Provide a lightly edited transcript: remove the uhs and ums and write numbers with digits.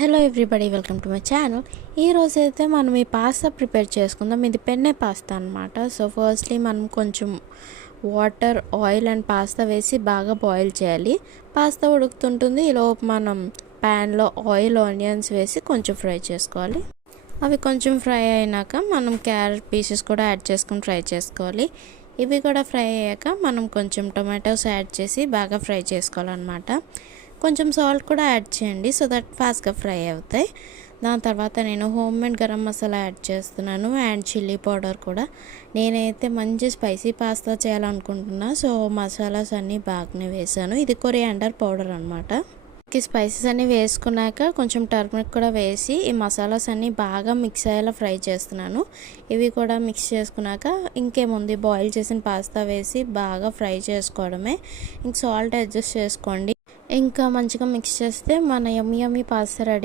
Hello everybody, welcome to my channel. ఈ రోజు అయితే మనం ఈ పాస్తా ప్రిపేర్ చేసుకుందాం. ఇది పెన్నె పాస్తా అనమాట. సో ఫస్ట్లీ మనం కొంచెం వాటర్, ఆయిల్ అండ్ పాస్తా వేసి బాగా బాయిల్ చేయాలి. పాస్తా ఉడుకుతుంటుంది, ఈలోపు మనం ప్యాన్లో ఆయిల్, ఆనియన్స్ వేసి కొంచెం ఫ్రై చేసుకోవాలి. అవి కొంచెం ఫ్రై అయినాక మనం క్యారెట్ పీసెస్ కూడా యాడ్ చేసుకొని ఫ్రై చేసుకోవాలి. ఇవి కూడా ఫ్రై అయ్యాక మనం కొంచెం టొమాటోస్ యాడ్ చేసి బాగా ఫ్రై చేసుకోవాలన్నమాట. కొంచెం సాల్ట్ కూడా యాడ్ చేయండి, సో దట్ ఫాస్ట్గా ఫ్రై అవుతాయి. దాని తర్వాత నేను home made garam masala add చేస్తున్నాను అండ్ చిల్లీ పౌడర్ కూడా. నేనైతే మంచి స్పైసీ పాస్తా చేయాలనుకుంటున్నా, సో మసాలాస్ అన్నీ బాగానే వేసాను. ఇది కొరియాండర్ పౌడర్ అనమాట. ఈ స్పైసెస్ అన్నీ వేసుకున్నాక కొంచెం టర్మరిక్ కూడా వేసి ఈ మసాలాస్ అన్నీ బాగా మిక్స్ అయ్యేలా ఫ్రై చేస్తున్నాను. ఇవి కూడా మిక్స్ చేసుకున్నాక ఇంకేముంది, బాయిల్ చేసిన పాస్తా వేసి బాగా ఫ్రై చేసుకోవడమే. ఇంక సాల్ట్ అడ్జస్ట్ చేసుకోండి. ఇంకా మంచిగా మిక్స్ చేస్తే మన యమ్మీ పాస్తా రెడీ.